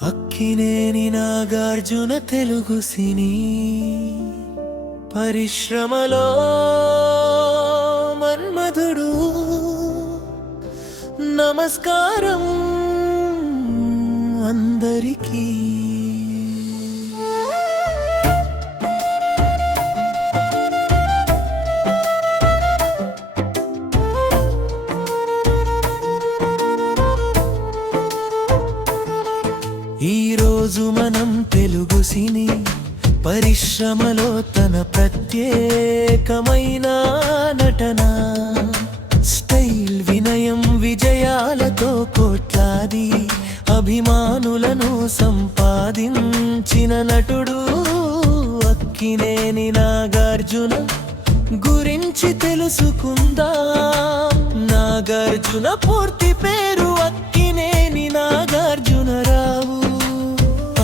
అక్కినేని నాగార్జున తెలుగు సినీ పరిశ్రమలో మన్మధుడు. నమస్కారం అందరికీ. ఈరోజు మనం తెలుగు సినీ పరిశ్రమలో తన ప్రత్యేకమైన నటన, స్టైల్, వినయం, విజయాలతో కోట్లాది అభిమానులను సంపాదించిన నటుడు అక్కినేని నాగార్జున గురించి తెలుసుకుందాం. నాగార్జున పూర్తి పేరు అక్కినేని నాగార్జునరావు.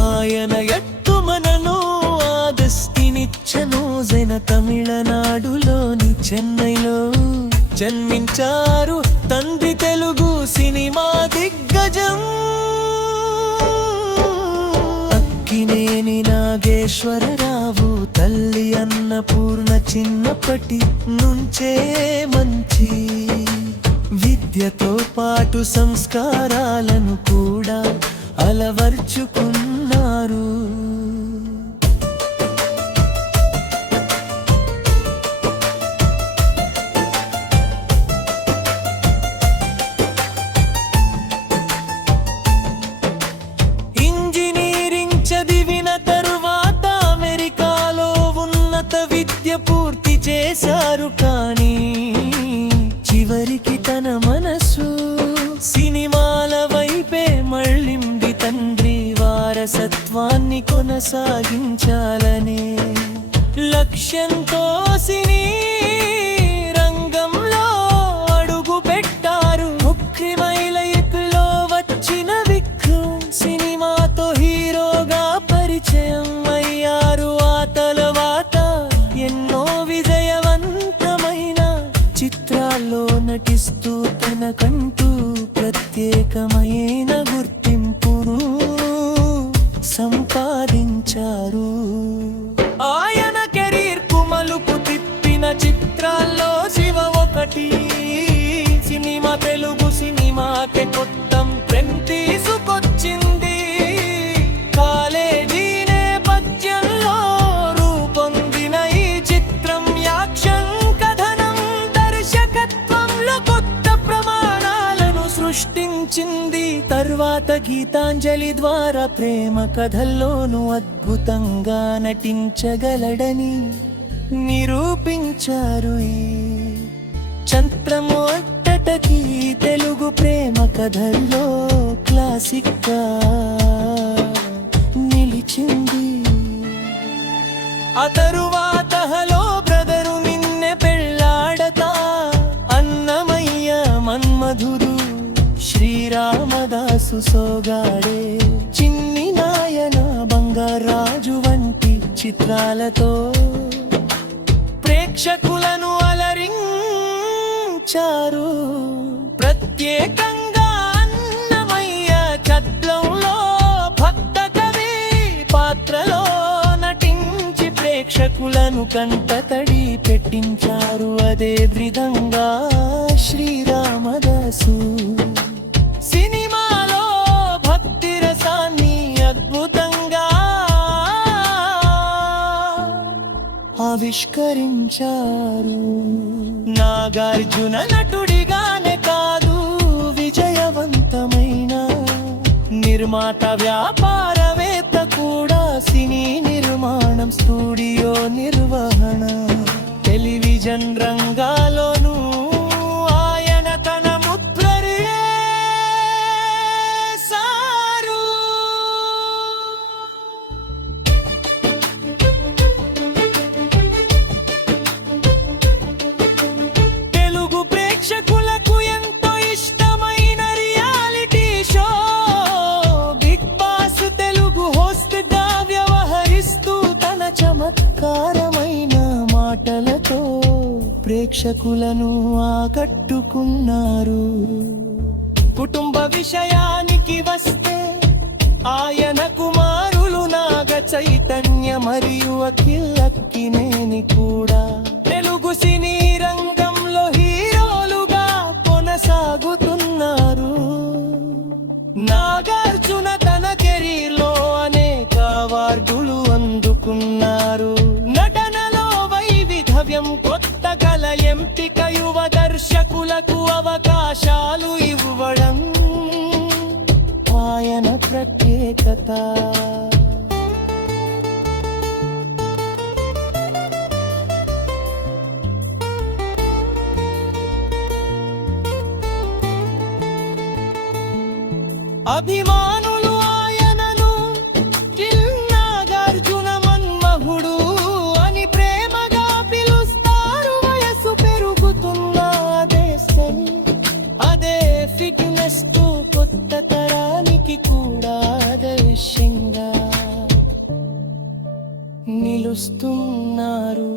ఆయన ఎత్తుమనను ఆగస్టినిచ్చను జన తమిళనాడులోని చెన్నైలో జన్మించారు. తండ్రి తెలుగు సినిమా దిగ్గజం అక్కినేని నాగేశ్వరరావు. తల్లి అన్నపూర్ణ చిన్నప్పటి నుంచే మంచి విద్యతో పాటు సంస్కారాలను కూడా అలవర్చుకున్నారు. ఇంజనీరింగ్ చదివిన తరువాత అమెరికాలో ఉన్నత విద్య పూర్తి చేశారు. కానీ చివరికి తన మనసు సినిమాల వైపే మళ్ళింది. తండ్రి వారసత్వాన్ని కొనసాగించాలనే లక్ష్యంతో సినీ రంగంలో అడుగు పెట్టారు. ముఖ్యమైలయిలో వచ్చిన విక్రమ్ సినిమాతో హీరోగా పరిచయం అయ్యారు. ఆ తర్వాత ఎన్నో విజయవంతమైన చిత్రాల్లో నటిస్తూ తనకంటూ ప్రత్యేకమైన గుర్తింపును సంపాదించారు. ఆయన కెరీర్ కు మలుపు తిప్పిన చిత్రాల్లో శివ ఒకటి. సినిమా తెలుగు సినిమాకి కొత్త ప్రేమ తీసుకొచ్చింది. కాలేజీ నేపథ్యంలో రూపొందిన ఈ చిత్రం యాక్షన్, కథనం, దర్శకత్వంలో కొత్త ప్రమాణాలను సృష్టించింది. తర్వాత గీతాంజలి ద్వారా ప్రేమ కథల్లోనూ అద్భుతంగా నటించగలడని నిరూపించారు. ఈ చిత్రము అట్టటకి తెలుగు ప్రేమ కథల్లో క్లాసిక్ గా నిలిచింది. ఆ తరువాత హలో బ్రదరు, నిన్నె పెళ్ళాడతా, అన్నమయ్య, మన్మధుడు, శ్రీరామదాసు, సోగాడే, చిన్ని నాయన, బంగారాజు వంటి చిత్రాలతో ప్రేక్షకులను అలరించారు. ప్రత్యేకంగా అన్నమయ్య చిత్రంలో భక్త కవి పాత్రలో నటించి ప్రేక్షకులను కంటతడి పెట్టించారు. అదే విధంగా శ్రీరామదాసు సినిమాలో భక్తి రసాన్ని అద్భుతంగా ఆవిష్కరించారు. నాగార్జున నటుడిగానే కాదు, విజయవంతమైన నిర్మాత, వ్యాపారవేత్త కూడా. సినీ నిర్మాణం, స్టూడియో నిర్వహణ, టెలివిజన్ రంగాల్లోనూ ఆయన తన ముద్రసారు. తెలుగు ప్రేక్షకులకు ఎంతో ఇష్టమైన reality show Bigg Boss Telugu host గా వ్యవహరిస్తూ తన చమత్కారమైన మాటలతో ప్రేక్షకులను ఆకట్టుకున్నారు. కుటుంబ విషయానికి వస్తే ఆయన కుమారులు నాగ చైతన్య మరియు అఖిల్ అక్కినేని కూడా తెలుగు సినీ రంగంలో హీరోలుగా కొనసాగుతున్నారు. నాగార్జున తన కెరీర్లో అనేక అవార్డులు అందుకున్నారు. నటనలో వైవిధ్యం, కొత్త కళ ఎంపిక, యువ దర్శకులకు అవకాశాలు ఇవ్వడం ఆయన ప్రత్యేకత. అభిమానులు ఆయనను నాగార్జున మన్మహుడు అని ప్రేమగా పిలుస్తారు. వయసు పెరుగుతున్న అదే ఫిట్నెస్ తో కొత్త తరానికి కూడా ఆదర్శంగా నిలుస్తున్నారు.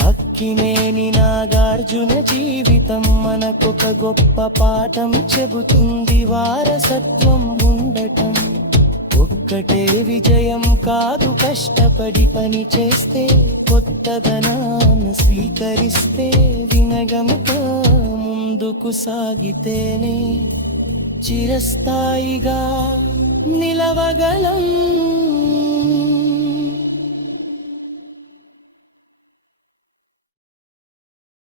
అక్కినేని నాగార్జున జీవితం మనకొక గొప్ప పాఠం చెబుతుంది. వారసత్వం ఉండటం ఒక్కటే విజయం కాదు. కష్టపడి పని చేస్తే, కొత్తదనాన్ని స్వీకరిస్తే, వినగముగా ముందుకు సాగితేనే చిరస్థాయిగా నిలవగలం.